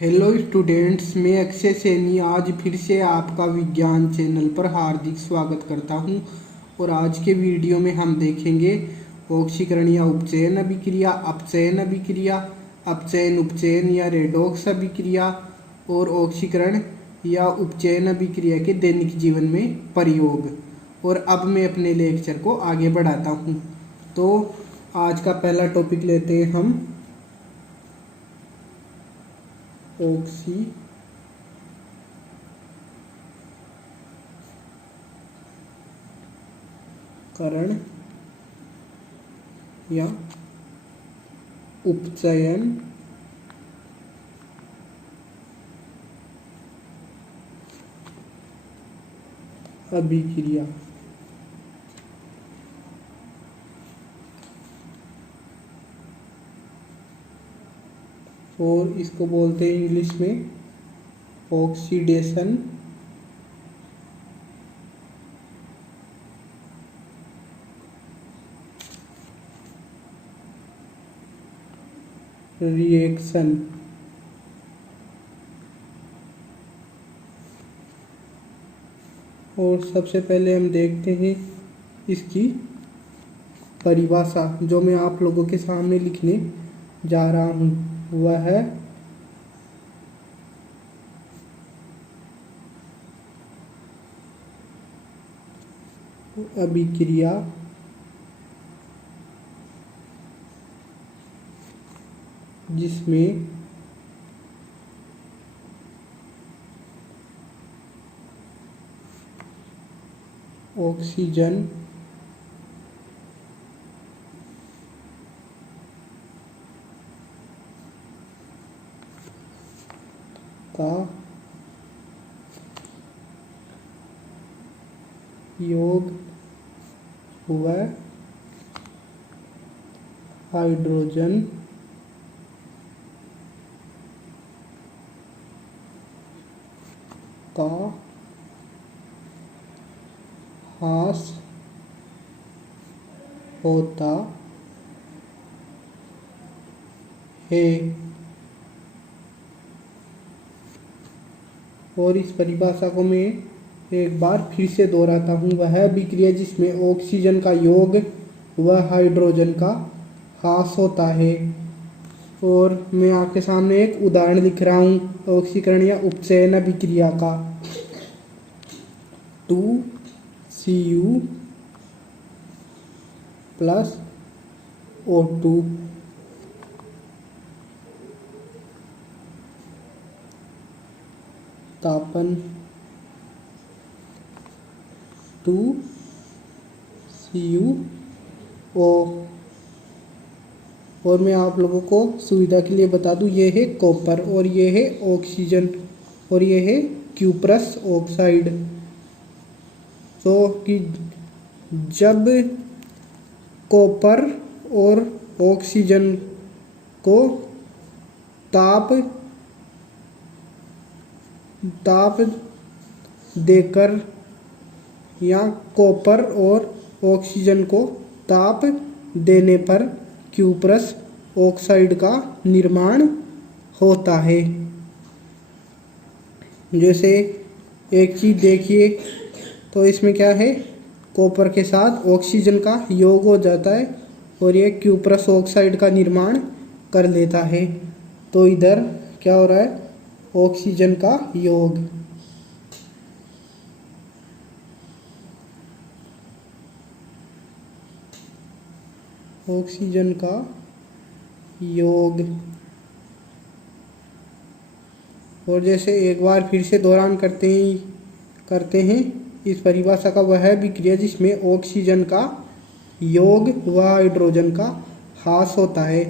Hello students, मैं अक्षय सैनी आज फिर से आपका विज्ञान चैनल पर हार्दिक स्वागत करता हूं। और आज के वीडियो में हम देखेंगे ऑक्सीकरण या उपचयन अभिक्रिया, अपचयन अभिक्रिया, अपचयन उपचयन या रेडॉक्स अभिक्रिया और ऑक्सीकरण या उपचयन अभिक्रिया के दैनिक जीवन में प्रयोग। और अब मैं अपने लेक्चर को आगे बढ़ाता हूं। तो आज का पहला टॉपिक लेते हैं हम ऑक्सीकरण या उपचयन अभिक्रिया। और इसको बोलते हैं इंग्लिश में ऑक्सीडेशन रिएक्शन। और सबसे पहले हम देखते हैं इसकी परिभाषा, जो मैं आप लोगों के सामने लिखने जा रहा हूँ। वह है अभिक्रिया जिसमें ऑक्सीजन का योग हुआ हाइड्रोजन का ह्रास होता है। और इस परिभाषा को मैं एक बार फिर से दोहराता हूँ। वह अभिक्रिया जिसमें ऑक्सीजन का योग व हाइड्रोजन का ह्रास होता है। और मैं आपके सामने एक उदाहरण लिख रहा हूँ ऑक्सीकरण या उपचयन अभिक्रिया का। 2Cu प्लस O2 तापन 2CuO। और मैं आप लोगों को सुविधा के लिए बता दूं, ये है कॉपर और ये है ऑक्सीजन और ये है क्यूप्रस ऑक्साइड। तो कि जब कॉपर और ऑक्सीजन को ताप देकर या कॉपर और ऑक्सीजन को ताप देने पर क्यूप्रस ऑक्साइड का निर्माण होता है। जैसे एक चीज़ देखिए, तो इसमें क्या है, कॉपर के साथ ऑक्सीजन का योग हो जाता है और ये क्यूप्रस ऑक्साइड का निर्माण कर लेता है। तो इधर क्या हो रहा है, ऑक्सीजन का योग। ऑक्सीजन का योग। और जैसे एक बार फिर से दोहरान करते हैं इस परिभाषा का। वह अभिक्रिया जिसमें ऑक्सीजन का योग व हाइड्रोजन का ह्रास होता है।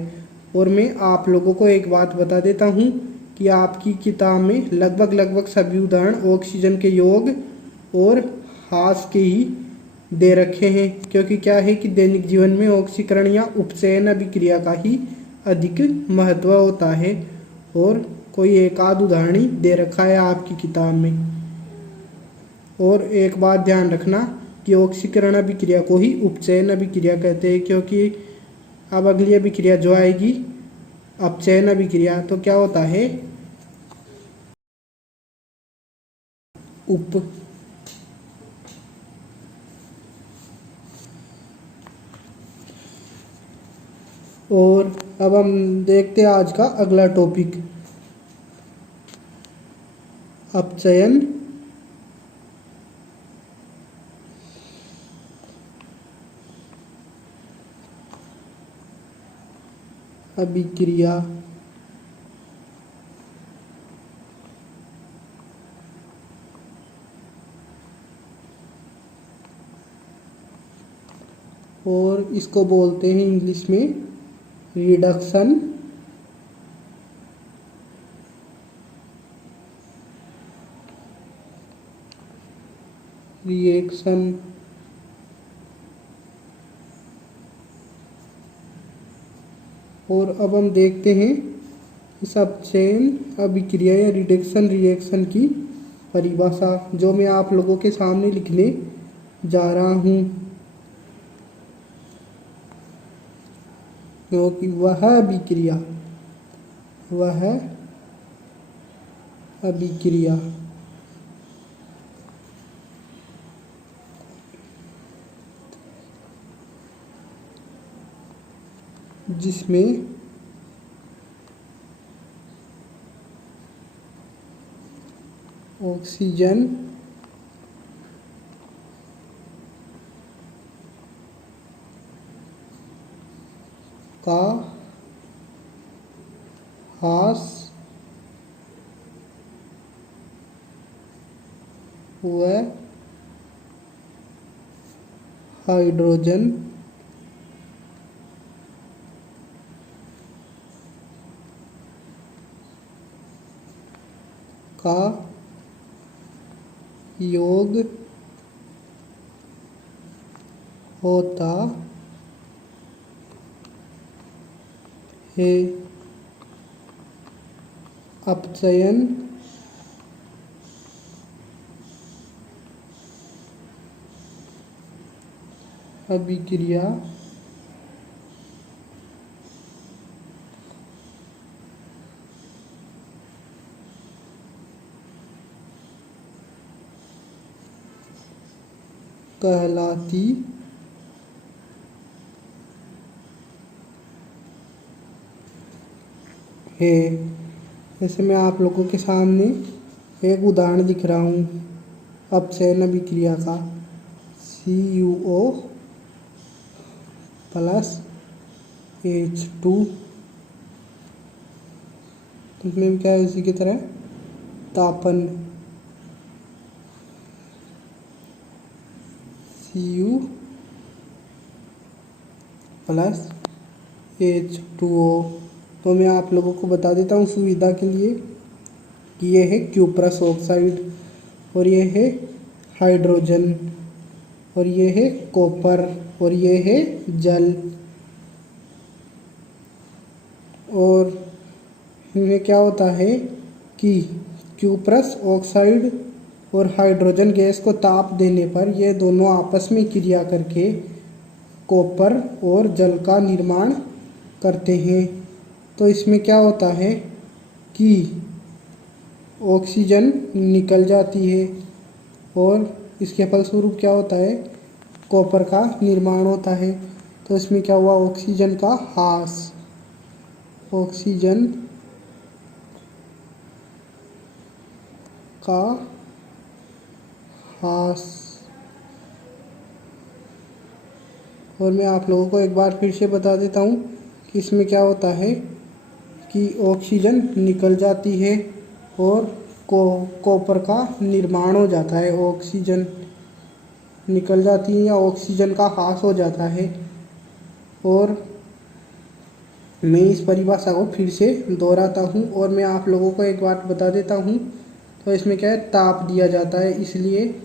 और मैं आप लोगों को एक बात बता देता हूँ कि आपकी किताब में लगभग सभी उदाहरण ऑक्सीजन के योग और ह्रास के ही दे रखे हैं। क्योंकि क्या है कि दैनिक जीवन में ऑक्सीकरण या उपचयन अभिक्रिया का ही अधिक महत्व होता है। और कोई एक आध उदाहरण ही दे रखा है आपकी किताब में। और एक बात ध्यान रखना कि ऑक्सीकरण अभिक्रिया को ही उपचयन अभिक्रिया कहते हैं, क्योंकि अब अगली अभिक्रिया जो आएगी अपचयन अभिक्रिया, तो क्या होता है उप। और अब हम देखते हैं आज का अगला टॉपिक, अपचयन, अभिक्रिया, और इसको बोलते हैं इंग्लिश में रिडक्शन, रिएक्शन, और अब हम देखते हैं इस अपचयन, अभिक्रिया या रिडक्शन रिएक्शन की परिभाषा, जो मैं आप लोगों के सामने लिखने जा रहा हूँ। क्योंकि वह अभिक्रिया जिसमें ऑक्सीजन का ह्रास व हाइड्रोजन का योग होता है। अपचयन, अभिक्रिया कहलाती है। जैसे मैं आप लोगों के सामने एक उदाहरण दिख रहा हूँ अपचयन अभिक्रिया का, CuO प्लस H2, इसमें क्या है इसी की तरह तापन, Cu प्लस H2O। तो मैं आप लोगों को बता देता हूँ सुविधा के लिए कि ये है क्यूप्रस ऑक्साइड, और ये है हाइड्रोजन, और ये है कॉपर, और ये है जल। और इनमें क्या होता है कि क्यूप्रस ऑक्साइड और हाइड्रोजन गैस को ताप देने पर ये दोनों आपस में क्रिया करके कॉपर और जल का निर्माण करते हैं। तो इसमें क्या होता है कि ऑक्सीजन निकल जाती है और इसके फलस्वरूप क्या होता है, कॉपर का निर्माण होता है। तो इसमें क्या हुआ, ऑक्सीजन का ह्रास, ऑक्सीजन का ह्रास। और मैं आप लोगों को एक बार फिर से बता देता हूँ कि इसमें क्या होता है कि ऑक्सीजन निकल जाती है और कॉपर का निर्माण हो जाता है, ऑक्सीजन निकल जाती है या ऑक्सीजन का ह्रास हो जाता है। और मैं इस परिभाषा को फिर से दोहराता हूँ और मैं आप लोगों को एक बात बता देता हूँ। तो इसमें क्या है, ताप दिया जाता है, इसलिए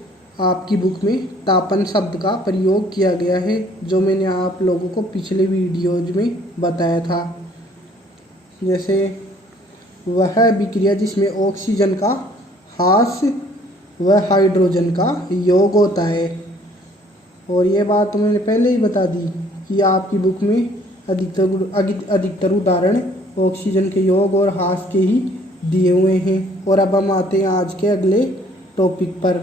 आपकी बुक में तापन शब्द का प्रयोग किया गया है, जो मैंने आप लोगों को पिछले वीडियोज में बताया था। जैसे वह अभिक्रिया जिसमें ऑक्सीजन का ह्रास व हाइड्रोजन का योग होता है। और ये बात तो मैंने पहले ही बता दी कि आपकी बुक में अधिकतर उदाहरण ऑक्सीजन के योग और ह्रास के ही दिए हुए हैं। और अब हम आते हैं आज के अगले टॉपिक पर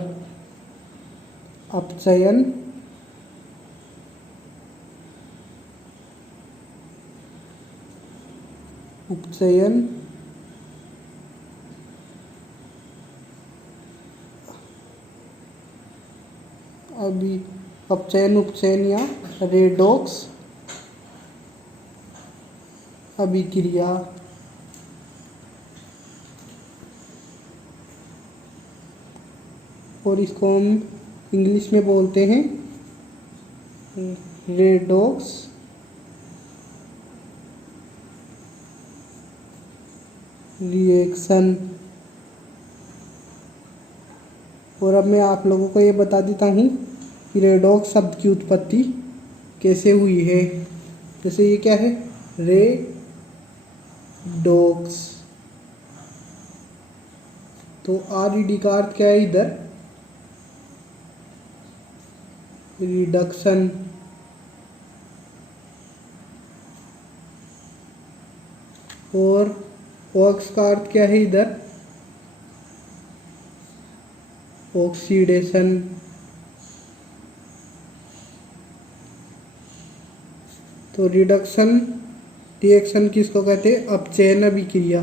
अपचयन, उपचयन, अभी अपचयन उपचयन या रेडॉक्स अभिक्रिया। और इसको हम इंग्लिश में बोलते हैं रेडॉक्स रिएक्शन। और अब मैं आप लोगों को ये बता देता हूँ कि रेडॉक्स शब्द की उत्पत्ति कैसे हुई है। जैसे ये क्या है, रेडॉक्स, तो RED का अर्थ क्या है इधर, रिडक्शन। और ऑक्स का अर्थ क्या है इधर, ऑक्सीडेशन। तो रिडक्शन रिएक्शन किसको कहते हैं, अपचयन अभिक्रिया।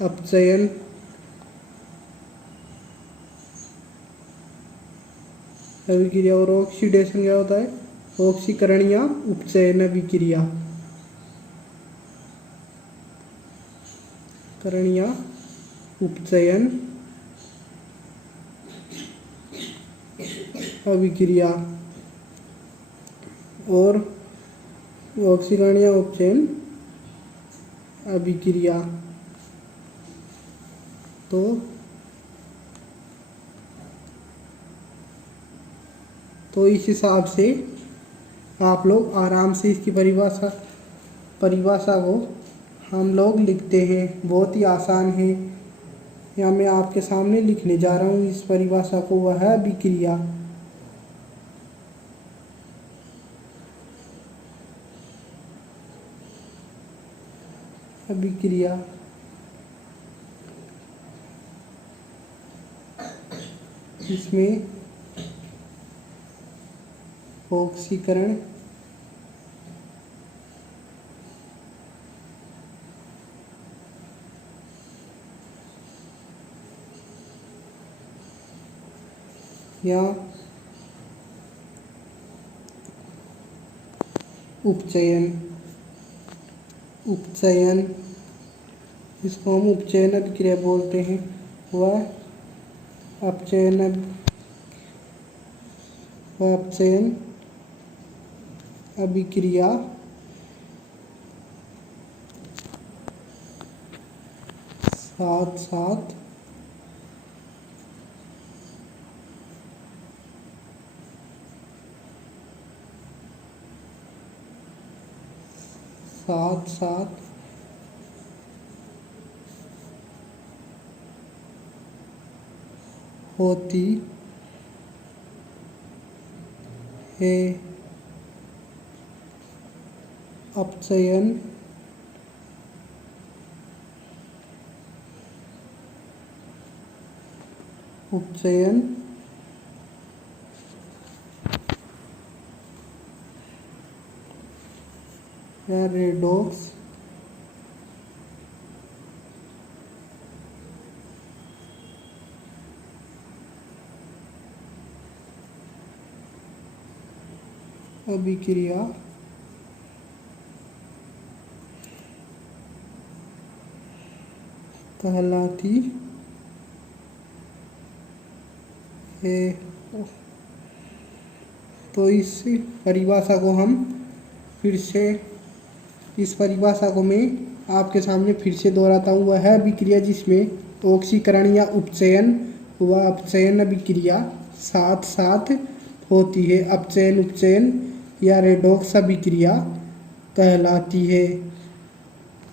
अपचयन अभिक्रिया। और ऑक्सीडेशन क्या होता है, ऑक्सीकरण या उपचयन अभिक्रिया। करण या उपचयन अभिक्रिया। और ऑक्सीकरण या उपचयन अभिक्रिया। तो इस हिसाब से आप लोग आराम से इसकी परिभाषा को हम लोग लिखते हैं। बहुत ही आसान है। यहाँ मैं आपके सामने लिखने जा रहा हूँ इस परिभाषा को, वह है अभिक्रिया। अभिक्रिया इसमें ऑक्सीकरण या उपचयन इसको हम उपचयन अभिक्रिया बोलते हैं। वह अपचयन अभिक्रिया साथ साथ होती है। अपचयन उपचयन या रेडॉक्स अभिक्रिया कहलाती है। तो इस परिभाषा को हम फिर से इस परिभाषा को मैं आपके सामने फिर से दोहराता हूँ। वह है अभिक्रिया जिसमें ऑक्सीकरण या उपचयन व अपचयन अभिक्रिया साथ साथ होती है। अपचयन उपचयन या रेडॉक्स अभिक्रिया कहलाती है।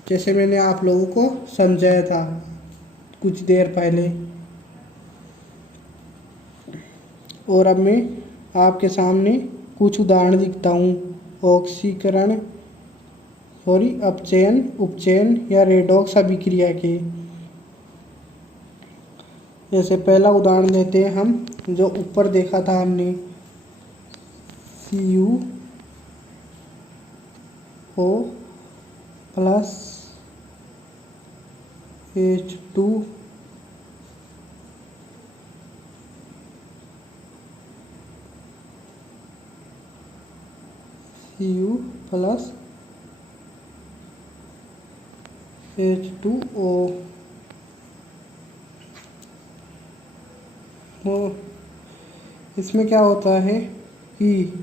जैसे मैंने आप लोगों को समझाया था कुछ देर पहले। और अब मैं आपके सामने कुछ उदाहरण लिखता हूँ ऑक्सीकरण अपचयन उपचयन या रेडॉक्स अभिक्रिया के। जैसे पहला उदाहरण लेते हैं हम, जो ऊपर देखा था हमने, CuO plus H2 Cu plus H2O। तो इसमें क्या होता है कि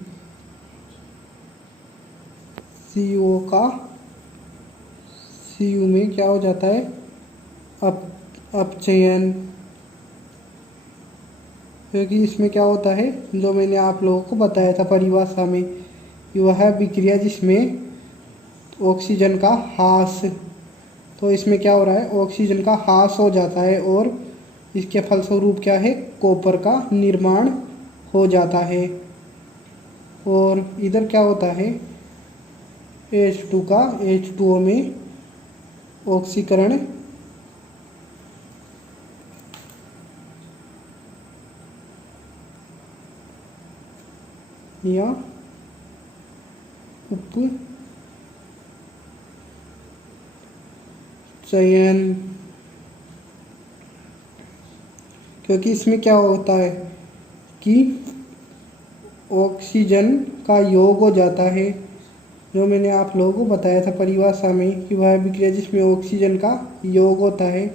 Cu का Cu में क्या हो जाता है, अपचयन। क्योंकि इसमें क्या होता है, जो मैंने आप लोगों को बताया था परिभाषा में, कि वह विक्रिया जिसमें ऑक्सीजन का ह्रास, तो इसमें क्या हो रहा है, ऑक्सीजन का ह्रास हो जाता है और इसके फलस्वरूप क्या है, कॉपर का निर्माण हो जाता है। और इधर क्या होता है, H2 का H2O में ऑक्सीकरण या उपचयन। क्योंकि इसमें क्या होता है कि ऑक्सीजन का योग हो जाता है, जो मैंने आप लोगों को बताया था परिभाषा में, कि वह विक्रिया जिसमें ऑक्सीजन का योग होता है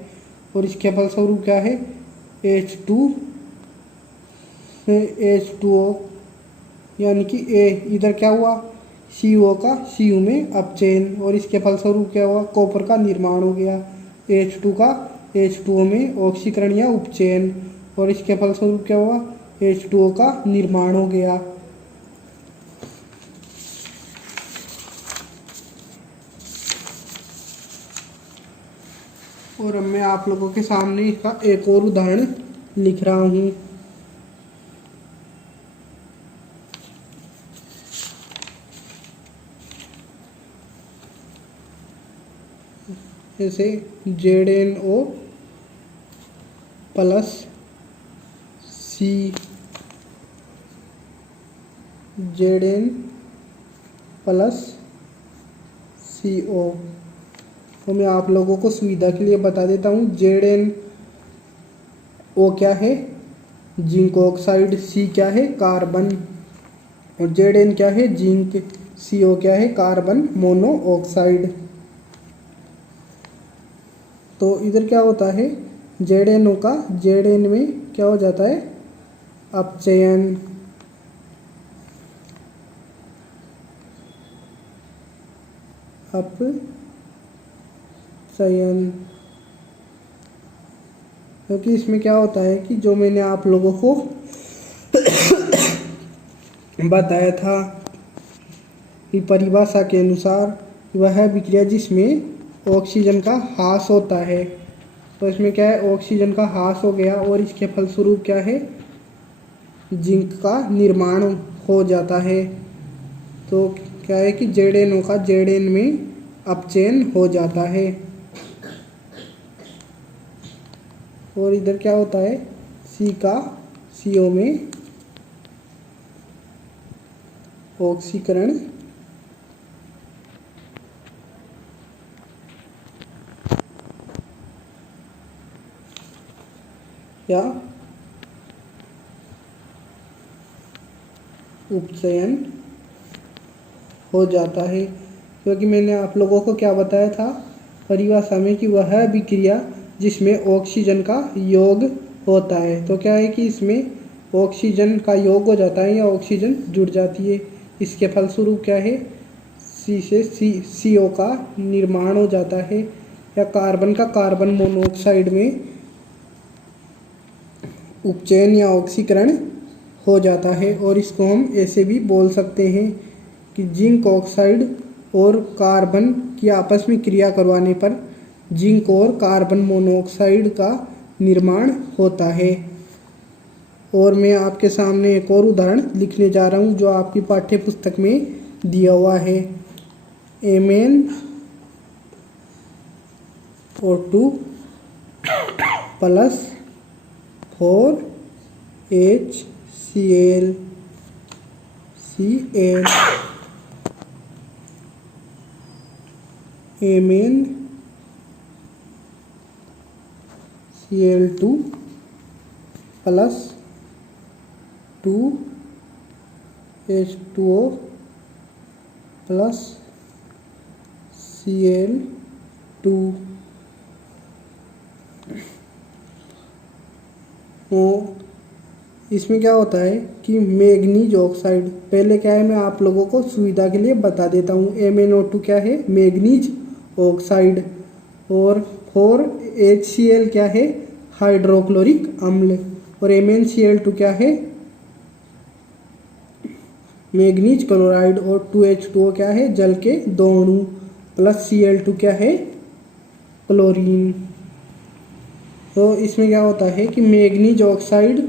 और इसके फलस्वरूप क्या है, H2 से H2O, यानी कि इधर क्या हुआ, CO का Cu में अपचयन, और इसके फलस्वरूप क्या हुआ, कॉपर का निर्माण हो गया। H2 का H2O में ऑक्सीकरण या उपचयन, और इसके फलस्वरूप क्या हुआ, H2O का निर्माण हो गया। और अब मैं आप लोगों के सामने इसका एक और उदाहरण लिख रहा हूँ। जैसे ZnO plus Zn plus CO। तो मैं आप लोगों को सुविधा के लिए बता देता हूँ, ZnO क्या है, जिंक ऑक्साइड, C क्या है, कार्बन, और Zn क्या है, जिंक, CO क्या है, कार्बन मोनोऑक्साइड। तो इधर क्या होता है, ZnO का Zn में क्या हो जाता है, अपचयन। क्योंकि इसमें क्या होता है कि जो मैंने आप लोगों को बताया था कि परिभाषा के अनुसार वह विक्रिया जिसमें ऑक्सीजन का ह्रास होता है, तो इसमें क्या है, ऑक्सीजन का ह्रास हो गया और इसके फलस्वरूप क्या है, जिंक का निर्माण हो जाता है। तो क्या है कि ZnO का Zn में अपचयन हो जाता है, और इधर क्या होता है, C का CO में ऑक्सीकरण या उपचयन हो जाता है। क्योंकि मैंने आप लोगों को क्या बताया था परिभाषा में, कि वह विक्रिया जिसमें ऑक्सीजन का योग होता है। तो क्या है कि इसमें ऑक्सीजन का योग हो जाता है या ऑक्सीजन जुड़ जाती है, इसके फलस्वरूप क्या है, C से CO का निर्माण हो जाता है, या कार्बन का कार्बन मोनोऑक्साइड में उपचयन या ऑक्सीकरण हो जाता है। और इसको हम ऐसे भी बोल सकते हैं कि जिंक ऑक्साइड और कार्बन की आपस में क्रिया करवाने पर जिंक और कार्बन मोनोऑक्साइड का निर्माण होता है। और मैं आपके सामने एक और उदाहरण लिखने जा रहा हूँ, जो आपकी पाठ्य पुस्तक में दिया हुआ है। MnO2 plus 4HCl Cl MnCl2 plus 2H2O plus Cl2। इसमें क्या होता है कि मैग्नीज ऑक्साइड, पहले क्या है मैं आप लोगों को सुविधा के लिए बता देता हूँ। MnO2 क्या है, मैग्नीज ऑक्साइड, और 4HCl क्या है, हाइड्रोक्लोरिक अम्ल, और MnCl2 क्या है, मैग्नीज क्लोराइड, और 2H2O क्या है, जल के दो अणु, प्लस Cl2 क्या है, क्लोरीन। तो इसमें क्या होता है कि मैग्नीज ऑक्साइड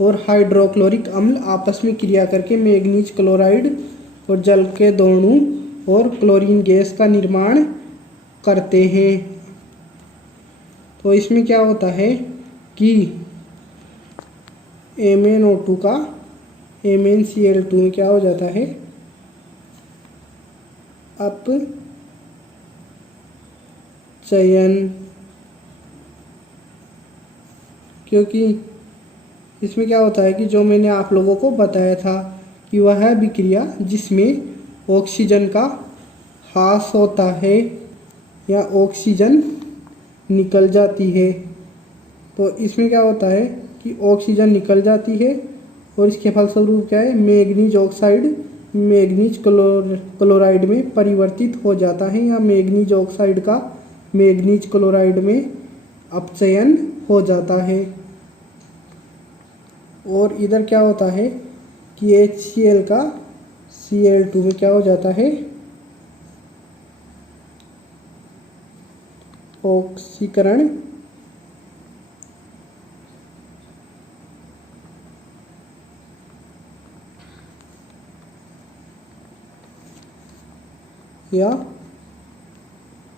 और हाइड्रोक्लोरिक अम्ल आपस में क्रिया करके मैग्नीज क्लोराइड और जल के दो अणु और क्लोरीन गैस का निर्माण करते हैं। तो इसमें क्या होता है कि MnO2 का MnCl2 में क्या हो जाता है, अपचयन, क्योंकि इसमें क्या होता है कि जो मैंने आप लोगों को बताया था कि वह विक्रिया जिसमें ऑक्सीजन का ह्रास होता है या ऑक्सीजन निकल जाती है। तो इसमें क्या होता है कि ऑक्सीजन निकल जाती है और इसके फलस्वरूप क्या है, मैग्नीज ऑक्साइड मैग्नीज क्लोराइड में परिवर्तित हो जाता है, या मैग्नीज ऑक्साइड का मैग्नीज क्लोराइड में अपचयन हो जाता है। और इधर क्या होता है कि HCl का Cl2 में क्या हो जाता है, ऑक्सीकरण, या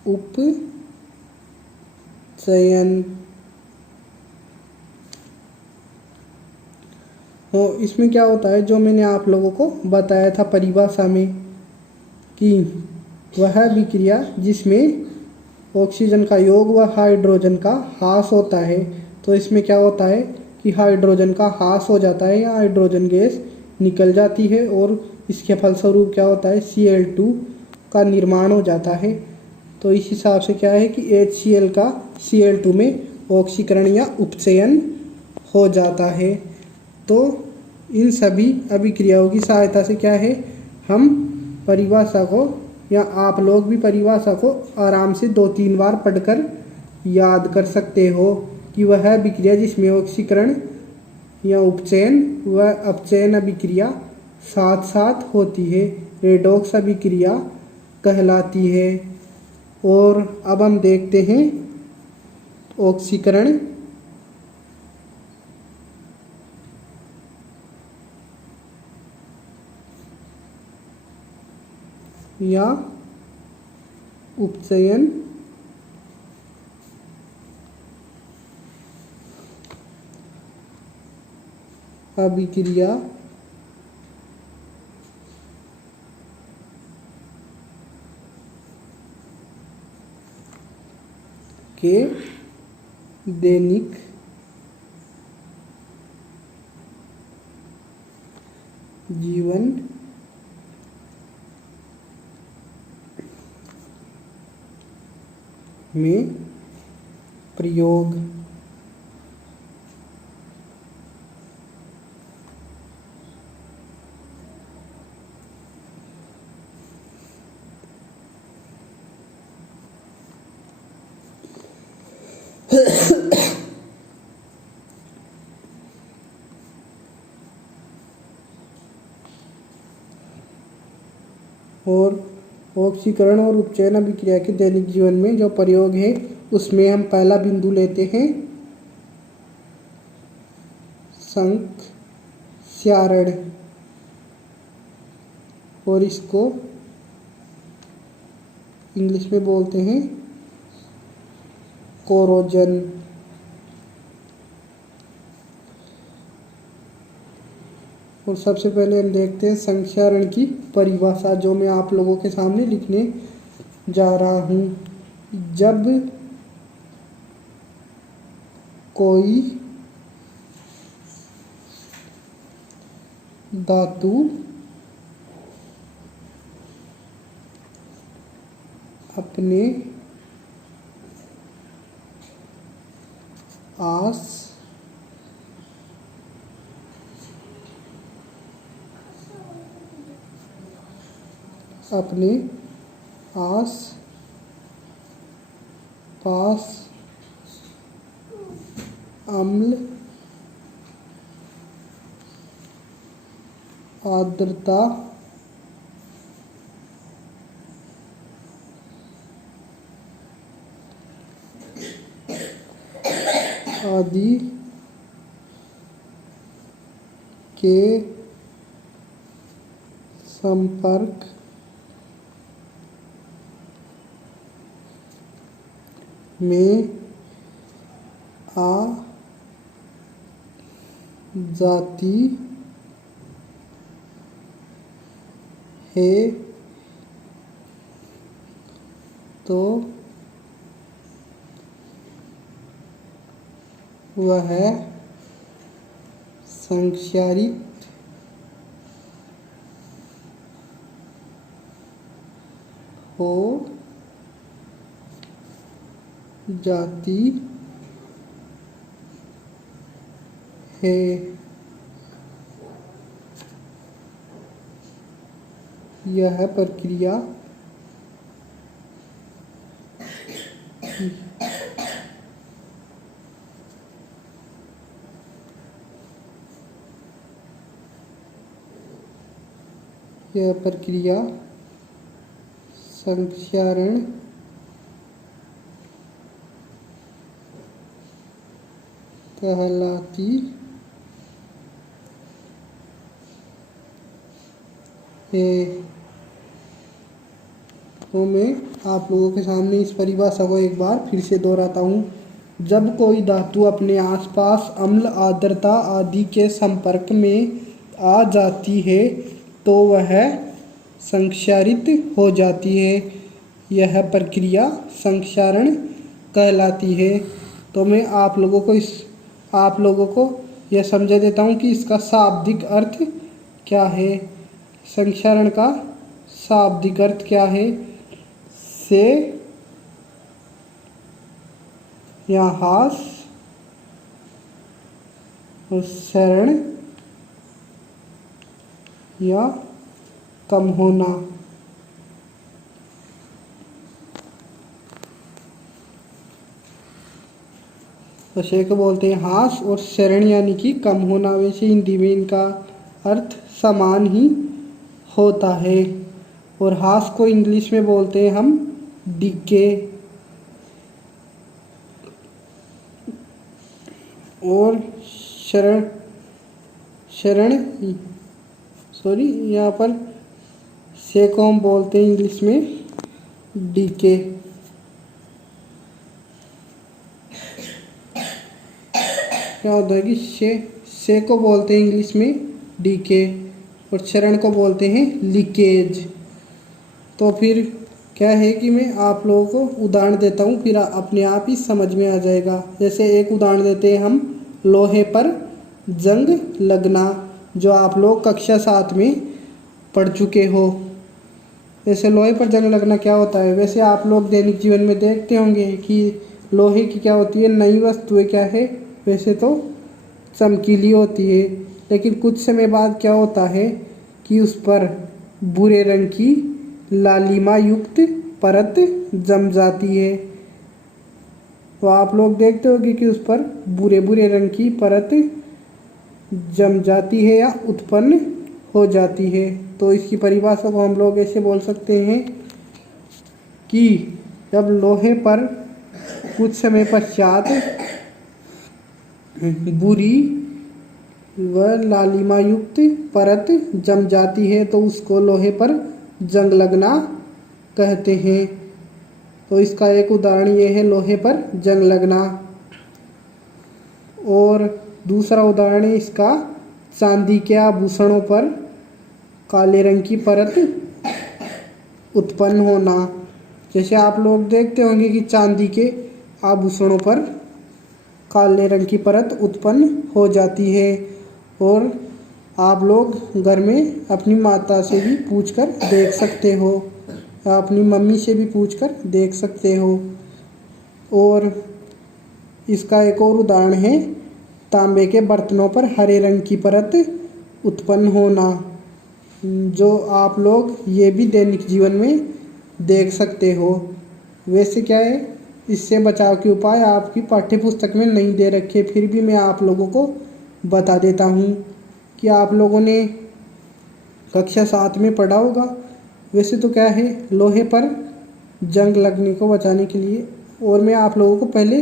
उपचयन। तो इसमें क्या होता है, जो मैंने आप लोगों को बताया था परिभाषा में कि वह विक्रिया जिसमें ऑक्सीजन का योग व हाइड्रोजन का ह्रास होता है। तो इसमें क्या होता है कि हाइड्रोजन का ह्रास हो जाता है या हाइड्रोजन गैस निकल जाती है, और इसके फलस्वरूप क्या होता है, Cl2 का निर्माण हो जाता है। तो इस हिसाब से क्या है कि HCl का Cl2 में ऑक्सीकरण या उपचयन हो जाता है। तो इन सभी अभिक्रियाओं की सहायता से क्या है, हम परिभाषा को, या आप लोग भी परिभाषा को आराम से 2-3 बार पढ़कर याद कर सकते हो कि वह विक्रिया जिसमें ऑक्सीकरण या उपचयन व अपचयन अभिक्रिया साथ साथ होती है, रेडॉक्स अभिक्रिया कहलाती है। और अब हम देखते हैं ऑक्सीकरण या उपचयन अभिक्रिया के दैनिक जीवन में प्रयोग। और ऑक्सीकरण और उपचयन अभिक्रिया के दैनिक जीवन में जो प्रयोग है उसमें हम पहला बिंदु लेते हैं संक्षारण, और इसको इंग्लिश में बोलते हैं कोरोजन। और सबसे पहले हम देखते हैं संक्षारण की परिभाषा, जो मैं आप लोगों के सामने लिखने जा रहा हूँ। जब कोई धातु अपने आस पास अम्ल आर्द्रता आदि के संपर्क में आ जाती है तो वह संक्षारित हो जाती है। यह प्रक्रिया संक्षारण कहलाती है। तो मैं आप लोगों के सामने इस परिभाषा को एक बार फिर से दोहराता हूँ। जब कोई धातु अपने आसपास अम्ल आर्द्रता आदि के संपर्क में आ जाती है तो वह संक्षारित हो जाती है। यह प्रक्रिया संक्षारण कहलाती है। तो मैं आप लोगों को यह समझा देता हूँ कि इसका शाब्दिक अर्थ क्या है। संक्षारण का शाब्दिक अर्थ क्या है। से या हास और शरण या कम होना। तो शे को बोलते हैं हास और शरण यानी कि कम होना। वैसे हिंदी में इनका अर्थ समान ही होता है। और हास को इंग्लिश में बोलते हैं हम डीके। और यहाँ पर से को हम बोलते हैं इंग्लिश में डीके। क्या होता है कि से को बोलते हैं इंग्लिश में डीके और चरण को बोलते हैं लीकेज। तो फिर क्या है कि मैं आप लोगों को उदाहरण देता हूँ, फिर अपने आप ही समझ में आ जाएगा। जैसे एक उदाहरण देते हैं हम, लोहे पर जंग लगना, जो आप लोग कक्षा 7 में पढ़ चुके हो। जैसे लोहे पर जंग लगना क्या होता है। वैसे आप लोग दैनिक जीवन में देखते होंगे कि लोहे की क्या होती है, नई वस्तुएं क्या है, वैसे तो चमकीली होती है, लेकिन कुछ समय बाद क्या होता है कि उस पर भूरे रंग की लालिमा युक्त परत जम जाती है। तो आप लोग देखते होंगे कि उस पर भूरे भूरे रंग की परत जम जाती है या उत्पन्न हो जाती है। तो इसकी परिभाषा को हम लोग ऐसे बोल सकते हैं कि जब लोहे पर कुछ समय पश्चात बुरी व लालिमा युक्त परत जम जाती है तो उसको लोहे पर जंग लगना कहते हैं। तो इसका एक उदाहरण ये है लोहे पर जंग लगना। और दूसरा उदाहरण है इसका चांदी के आभूषणों पर काले रंग की परत उत्पन्न होना। जैसे आप लोग देखते होंगे कि चांदी के आभूषणों पर काले रंग की परत उत्पन्न हो जाती है। और आप लोग घर में अपनी माता से भी पूछकर देख सकते हो, अपनी मम्मी से भी पूछकर देख सकते हो। और इसका एक और उदाहरण है तांबे के बर्तनों पर हरे रंग की परत उत्पन्न होना, जो आप लोग ये भी दैनिक जीवन में देख सकते हो। वैसे क्या है, इससे बचाव के उपाय आपकी पाठ्य पुस्तक में नहीं दे रखे, फिर भी मैं आप लोगों को बता देता हूँ कि आप लोगों ने कक्षा 7 में पढ़ा होगा। वैसे तो क्या है, लोहे पर जंग लगने को बचाने के लिए, और मैं आप लोगों को पहले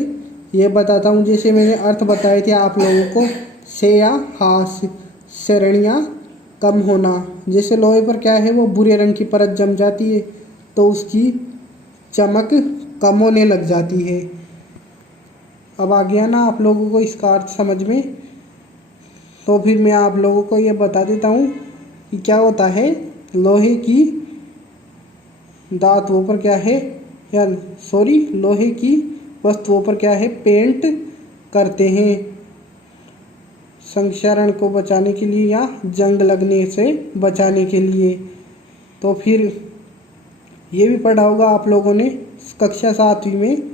ये बताता हूँ, जैसे मैंने अर्थ बताए थे आप लोगों को, से या हास, श्रेणियाँ कम होना। जैसे लोहे पर क्या है, वो भूरे रंग की परत जम जाती है तो उसकी चमक कम होने लग जाती है। अब आ गया ना आप लोगों को इसका अर्थ समझ में, तो फिर मैं आप लोगों को ये बता देता हूँ कि क्या होता है। लोहे की धातुओं पर क्या है, या सॉरी, लोहे की वस्तुओं पर क्या है, पेंट करते हैं संक्षारण को बचाने के लिए या जंग लगने से बचाने के लिए। तो फिर ये भी पढ़ा होगा आप लोगों ने कक्षा 7वीं में,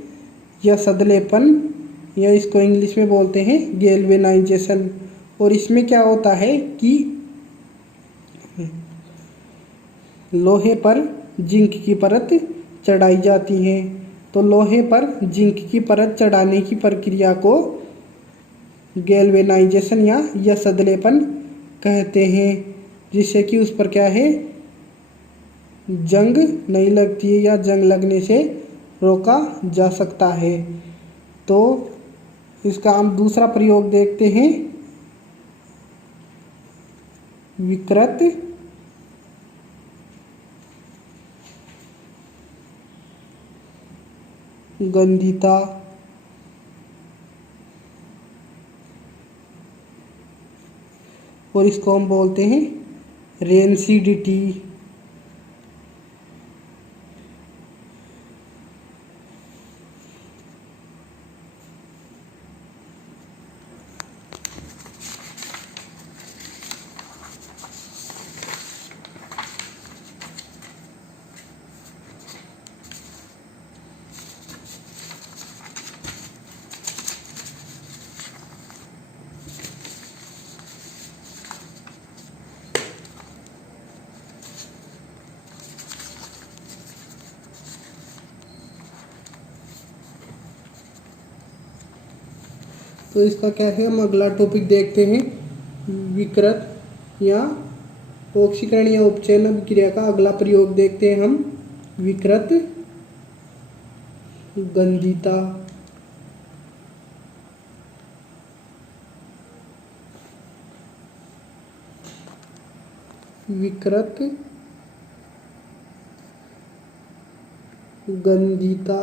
यह सदलेपन, या इसको इंग्लिश में बोलते हैं गैल्वेनाइजेशन। और इसमें क्या होता है कि लोहे पर जिंक की परत चढ़ाई जाती है। तो लोहे पर जिंक की परत चढ़ाने की प्रक्रिया को गैल्वेनाइजेशन या सदलेपन कहते हैं, जिससे कि उस पर क्या है, जंग नहीं लगती है या जंग लगने से रोका जा सकता है। तो इसका हम दूसरा प्रयोग देखते हैं, विकृत गंधिता। और इसको हम बोलते हैं रेंसिडिटी। तो इसका क्या है, हम अगला टॉपिक देखते हैं, विकृत या ऑक्सीकरण या उपचयन अभिक्रिया का अगला प्रयोग देखते हैं हम, विकृत गंधिता। विकृत गंधिता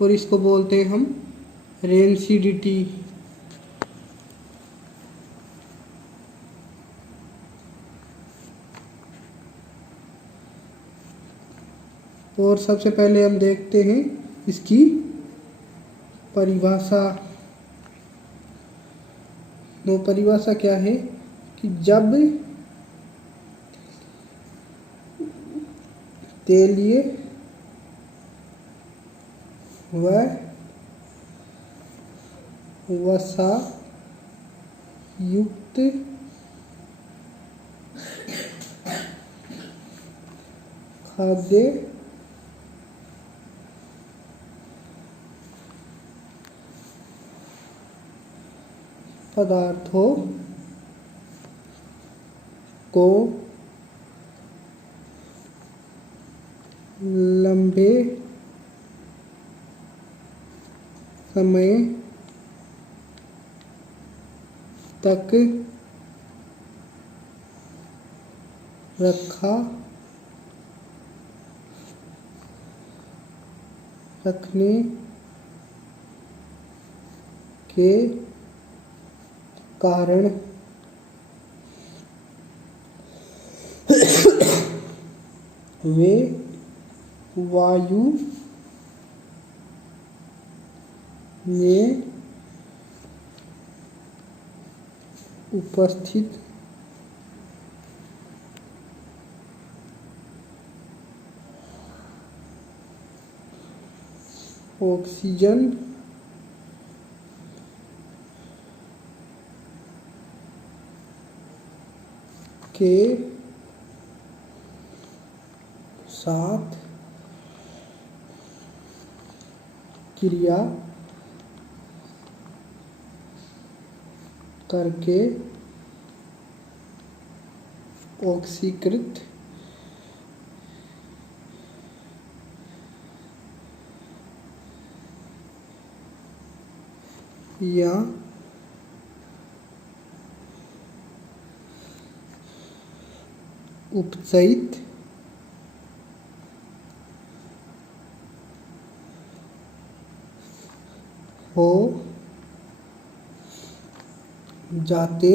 और इसको बोलते हैं हम रेंसिडिटी। और सबसे पहले हम देखते हैं इसकी परिभाषा। वो परिभाषा क्या है कि जब तेलीय व वसा युक्त खाद्य पदार्थों को लंबे समय तक रखने के कारण वे वायु में उपस्थित ऑक्सीजन के साथ क्रिया करके ऑक्सीकृत या उपचयित हो जाते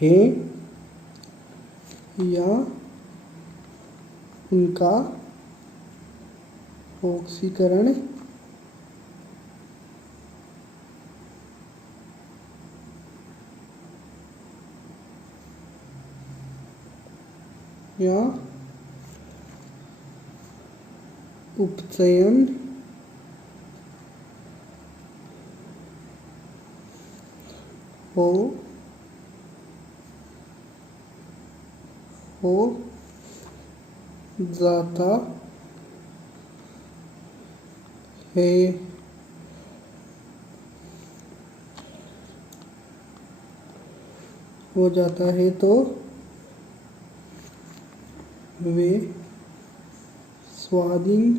हैं या उनका ऑक्सीकरण या उपचयन हो जाता है। तो वे स्वाधीन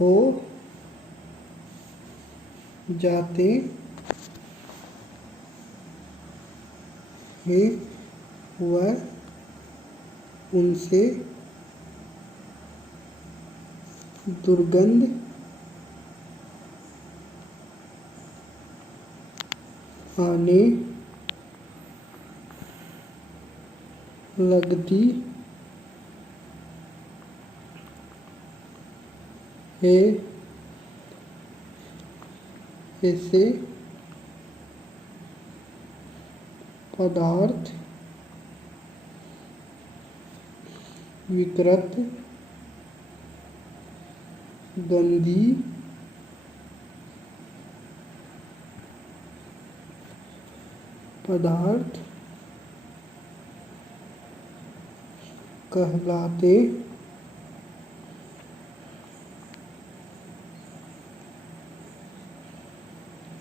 हो जाते हैं व उनसे दुर्गंध आने लगती है। ऐसे पदार्थ विकृत गंदी पदार्थ कहलाते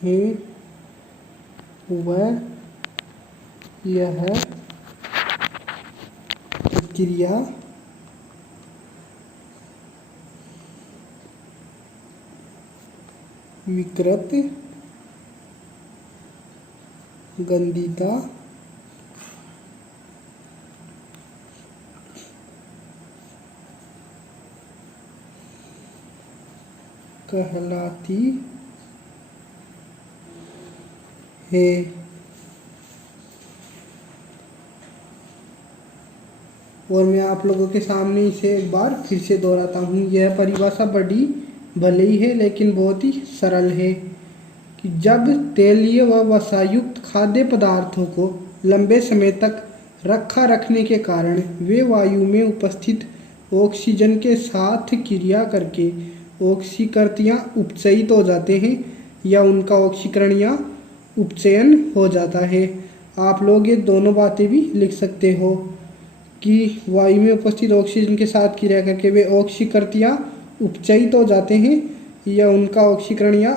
हैं। वह यह क्रिया विकृत गंधीता कहलाती है। और मैं आप लोगों के सामने इसे एक बार फिर से दोहराता हूँ। यह परिभाषा बड़ी भले ही है लेकिन बहुत ही सरल है कि जब तेलीय व वसायुक्त खाद्य पदार्थों को लंबे समय तक रखने के कारण वे वायु में उपस्थित ऑक्सीजन के साथ क्रिया करके ऑक्सीकृतियाँ उपचयित हो जाते हैं या उनका ऑक्सीकरण या उपचयन हो जाता है। आप लोग ये दोनों बातें भी लिख सकते हो कि वायु में उपस्थित ऑक्सीजन के साथ क्रिया करके वे ऑक्सीकृतियाँ उपचयित हो जाते हैं या उनका ऑक्सीकरण या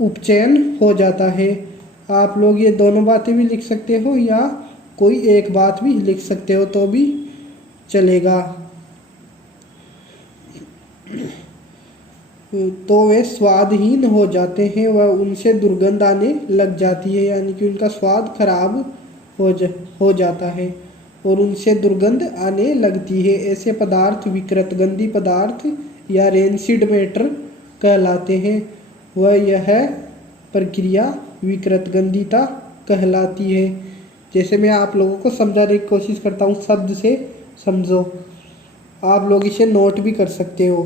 उपचयन हो जाता है। आप लोग ये दोनों बातें भी लिख सकते हो या कोई एक बात भी लिख सकते हो तो भी चलेगा। तो वे स्वादहीन हो जाते हैं व उनसे दुर्गंध आने लग जाती है, यानी कि उनका स्वाद खराब हो जाता है। और उनसे दुर्गंध आने लगती है। ऐसे पदार्थ विकृत गंदी पदार्थ या रेंसिड मैटर कहलाते हैं। वह यह प्रक्रिया विकृत गंधीता कहलाती है। जैसे मैं आप लोगों को समझाने की कोशिश करता हूँ, शब्द से समझो। आप लोग इसे नोट भी कर सकते हो।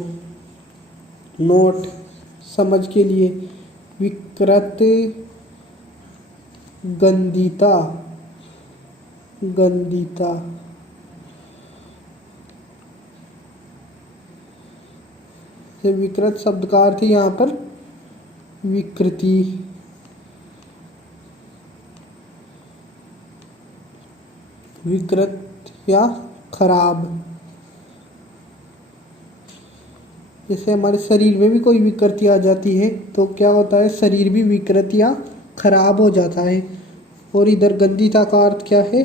नोट समझ के लिए, विकृत गंधीता, गंधीता से विकृत शब्द का अर्थ है यहाँ पर विकृति, विकृत या खराब। जैसे हमारे शरीर में भी कोई विकृति आ जाती है तो क्या होता है, शरीर भी विकृत या खराब हो जाता है। और इधर गंधीता का अर्थ क्या है,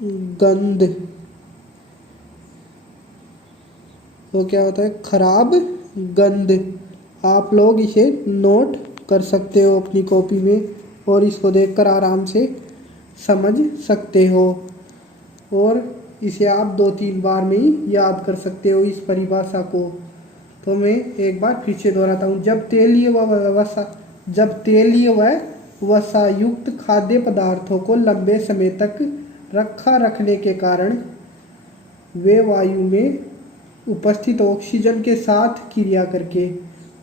गंध। तो क्या होता है, खराब गंध। आप लोग इसे नोट कर सकते हो अपनी कॉपी में और इसको देखकर आराम से समझ सकते हो। और इसे आप 2-3 बार में ही याद कर सकते हो इस परिभाषा को। तो मैं एक बार फिर से दोहराता हूँ। जब तेलीय व वसायुक्त खाद्य पदार्थों को लंबे समय तक रखने के कारण वे वायु में उपस्थित ऑक्सीजन के साथ क्रिया करके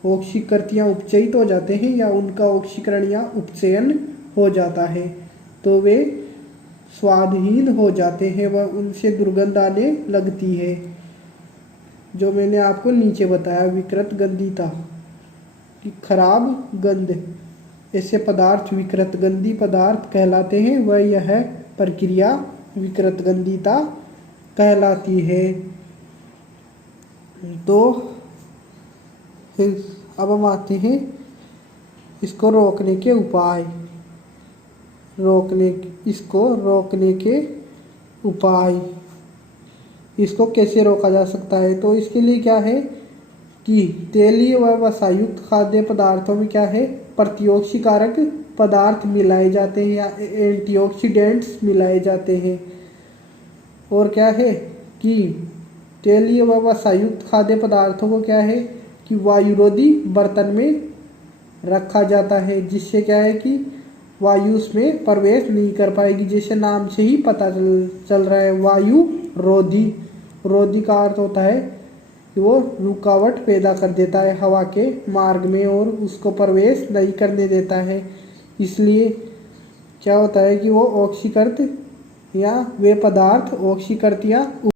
ऑक्सीकृतियाँ उपचयित हो जाते हैं या उनका ऑक्सीकरण या उपचयन हो जाता है तो वे स्वादहीन हो जाते हैं व उनसे दुर्गंध आने लगती है। जो मैंने आपको नीचे बताया, विकृत गंधीता की खराब गंध। ऐसे पदार्थ विकृत गंधी पदार्थ कहलाते हैं। वह यह प्रक्रिया विकृत गंधीता कहलाती है। तो फिर अब हम आते हैं इसको रोकने के उपाय। इसको रोकने के उपाय, इसको कैसे रोका जा सकता है। तो इसके लिए क्या है कि तेलीय व वसायुक्त खाद्य पदार्थों में क्या है, प्रतिऑक्सीकारक पदार्थ मिलाए जाते हैं या एंटीऑक्सीडेंट्स मिलाए जाते हैं। और क्या है कि तेलीय व वसायुक्त खाद्य पदार्थों को क्या है कि वायुरोधी बर्तन में रखा जाता है, जिससे क्या है कि वायु उसमें प्रवेश नहीं कर पाएगी। जैसे नाम से ही पता चल रहा है, वायु रोधी। रोधी का अर्थ होता है कि वो रुकावट पैदा कर देता है हवा के मार्ग में और उसको प्रवेश नहीं करने देता है। इसलिए क्या होता है कि वो ऑक्सीकृत या वे पदार्थ ऑक्सीकृत या